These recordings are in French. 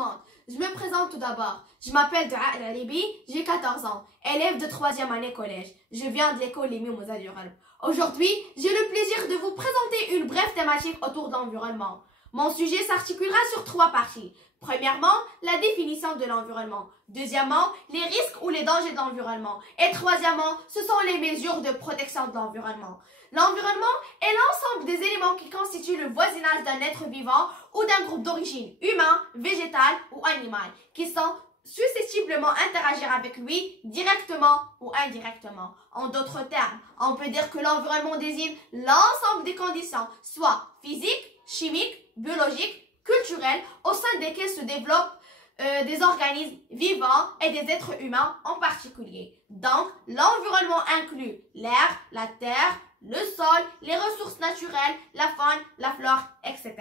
monde. Je me présente tout d'abord. Je m'appelle Dua El Alibi, j'ai 14 ans, élève de 3e année collège. Je viens de l'école Les Mimosas du Ralb. Aujourd'hui, j'ai le plaisir de vous présenter une brève thématique autour de l'environnement. Mon sujet s'articulera sur 3 parties. Premièrement, la définition de l'environnement. Deuxièmement, les risques ou les dangers de l'environnement. Et troisièmement, ce sont les mesures de protection de l'environnement. L'environnement est l'ensemble des éléments qui constituent le voisinage d'un être vivant ou d'un groupe d'origine humain, végétal ou animal, qui sont susceptiblement interagir avec lui directement ou indirectement. En d'autres termes, on peut dire que l'environnement désigne l'ensemble des conditions, soit physiques, chimiques, biologiques, culturelles, au sein desquelles se développent des organismes vivants et des êtres humains en particulier. Donc, l'environnement inclut l'air, la terre, le sol, les ressources naturelles, la faune, la flore, etc.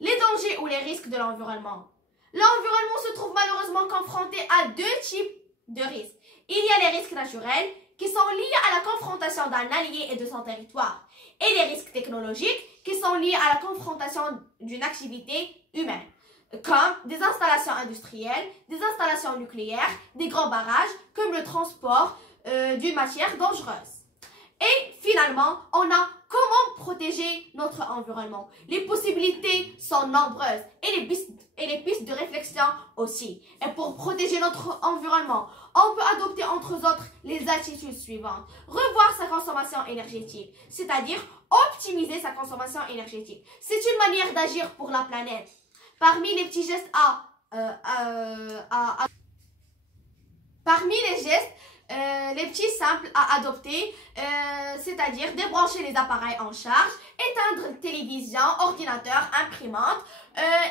Les dangers ou les risques de l'environnement. L'environnement se trouve malheureusement confronté à 2 types de risques. Il y a les risques naturels qui sont liés à la confrontation d'un allié et de son territoire, et les risques technologiques qui sont liés à la confrontation d'une activité humaine, comme des installations industrielles, des installations nucléaires, des grands barrages, comme le transport d'une matière dangereuse. Et finalement, on a comment protéger notre environnement. Les possibilités sont nombreuses et les pistes de réflexion aussi. Et pour protéger notre environnement, on peut adopter entre autres les attitudes suivantes. Revoir sa consommation énergétique, c'est-à-dire optimiser sa consommation énergétique. C'est une manière d'agir pour la planète. Parmi les petits gestes les petits simples à adopter, c'est-à-dire débrancher les appareils en charge, éteindre télévision, ordinateur, imprimante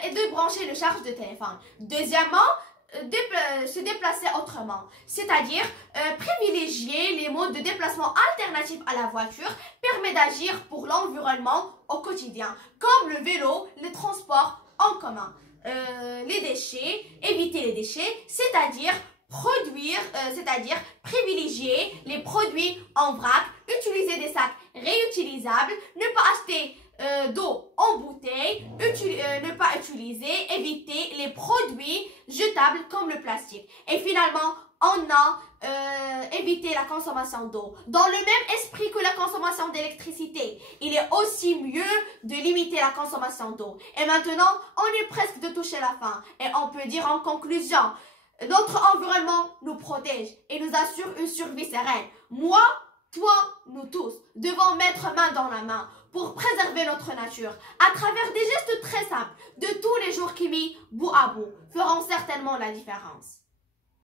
et débrancher le charge de téléphone. Deuxièmement, se déplacer autrement, c'est-à-dire privilégier les modes de déplacement alternatifs à la voiture permet d'agir pour l'environnement au quotidien, comme le vélo, les transports en commun. Les déchets, éviter les déchets, c'est-à-dire privilégier les produits en vrac, utiliser des sacs réutilisables, ne pas acheter d'eau en bouteille, ne pas utiliser, éviter les produits jetables comme le plastique. Et finalement, on a évité la consommation d'eau. Dans le même esprit que la consommation d'électricité, il est aussi mieux de limiter la consommation d'eau. Et maintenant, on est presque de toucher la fin. Et on peut dire en conclusion, notre environnement nous protège et nous assure une survie sereine. Moi, toi, nous tous devons mettre main dans la main pour préserver notre nature à travers des gestes très simples de tous les jours qui, mis bout à bout, feront certainement la différence.